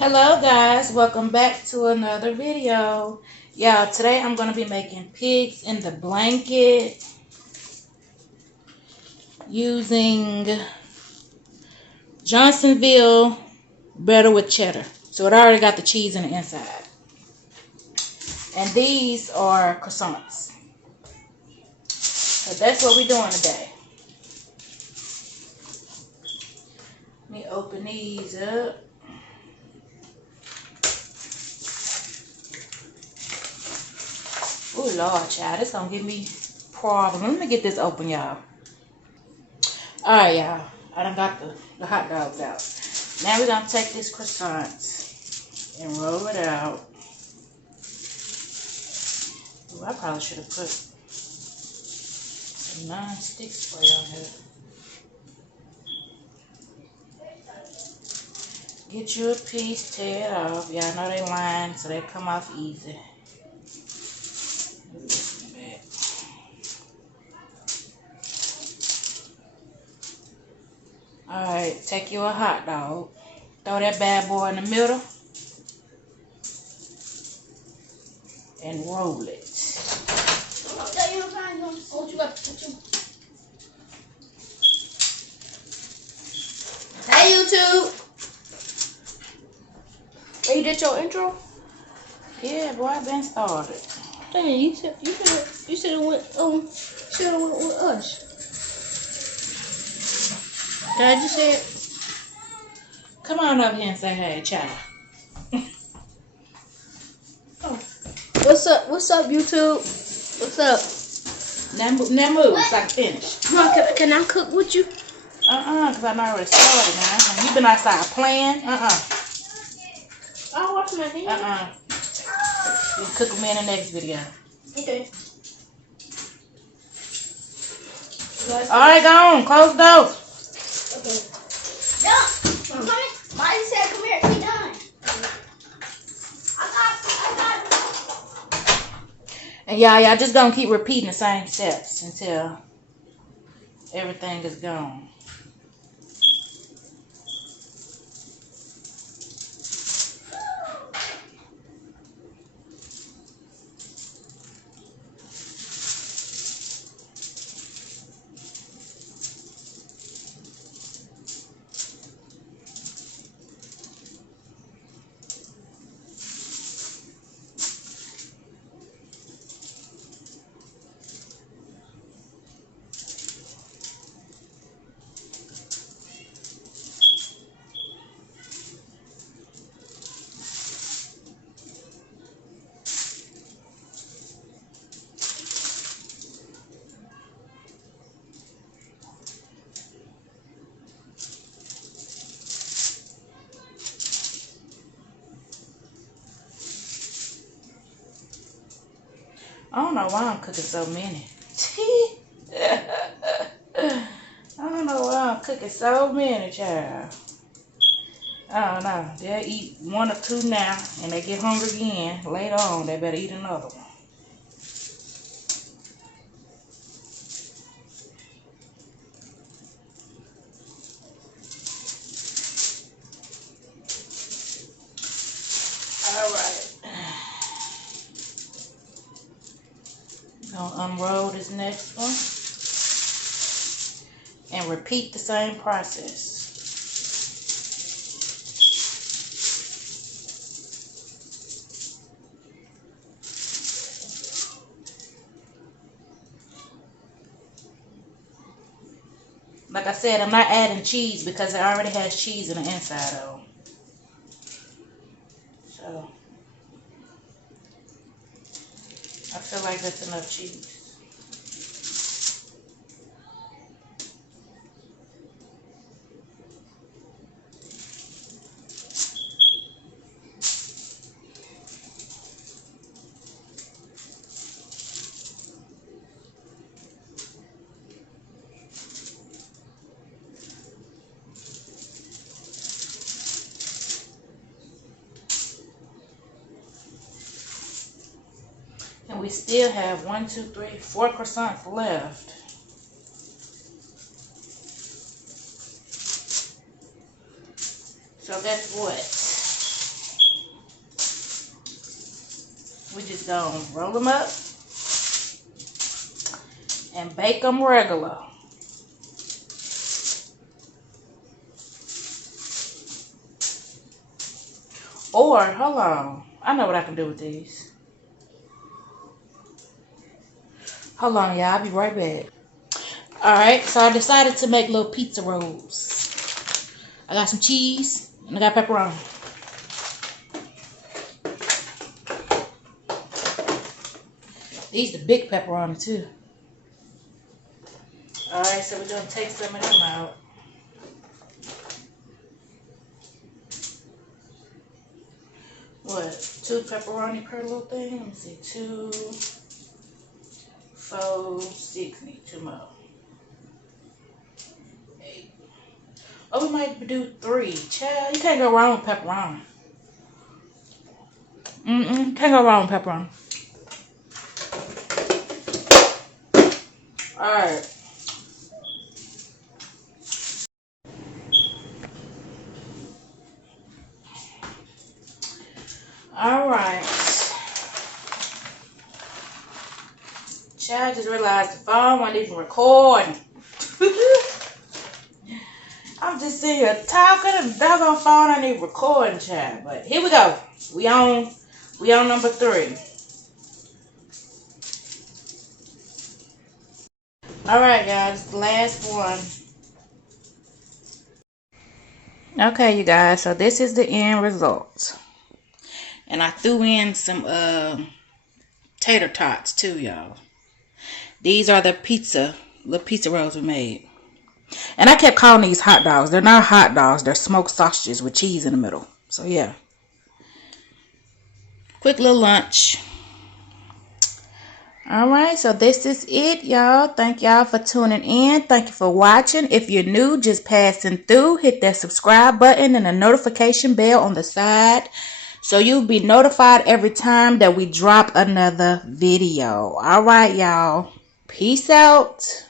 Hello guys, welcome back to another video. Y'all, today I'm going to be making pigs in the blanket using Johnsonville butter with cheddar. So it already got the cheese in the inside. And these are croissants. So that's what we're doing today. Let me open these up. Oh Lord, child, this gonna give me problems. Let me get this open, y'all. Alright, y'all. I done got the hot dogs out. Now we're going to take these croissants and roll it out. Ooh, I probably should have put some non-stick spray on here. Get you a piece, tear it off. Y'all know they lined, so they come off easy. Alright, take you a hot dog. Throw that bad boy in the middle. And roll it. Hey YouTube! Oh, you did your intro? Yeah, boy, I've been started. Dang, you said it went with us. Did I just say it? Come on up here and say hey, child. Oh. What's up, YouTube? What's up? Now move so I can finish. Come on, can I cook with you? Because I already started now. You been outside playing? I'll wash my hands. We'll cook them in the next video. Okay. Alright, go on. Close the door. Okay. No, I'm coming. Molly said, come here, we done. I got And y'all just gonna keep repeating the same steps until everything is gone. I don't know why I'm cooking so many. I don't know why I'm cooking so many, child. I don't know. They'll eat one or two now, and they get hungry again. Later on, they better eat another one. Alright. Gonna unroll this next one. And repeat the same process. Like I said, I'm not adding cheese because it already has cheese in the inside of them. So, I feel like that's enough cheese. And we still have 1, 2, 3, 4 croissants left. So guess what? We just gonna roll them up and bake them regular. Or, hold on, I know what I can do with these. Hold on, y'all, I'll be right back. Alright, so I decided to make little pizza rolls. I got some cheese and I got pepperoni. These the big pepperoni too. Alright, so we're gonna take some of them out. What? 2 pepperoni per little thing? Let me see. 2, 4, 6. Need 2 more. 8. Oh, we might do 3. Child, you can't go wrong with pepperoni. Can't go wrong with pepperoni. Alright. Alright. Child, just realized the phone wasn't even recording. I'm just sitting here talking and the doggone phone ain't even recording, child. But here we go. We on number 3. Alright, guys, the last one. Okay, you guys, so this is the end result. And I threw in some tater tots too, y'all. These are the little pizza rolls we made. And I kept calling these hot dogs. They're not hot dogs, they're smoked sausages with cheese in the middle. So yeah. Quick little lunch. Alright, so this is it, y'all. Thank y'all for tuning in. Thank you for watching. If you're new, just passing through, hit that subscribe button and the notification bell on the side, so you'll be notified every time that we drop another video. Alright, y'all. Peace out.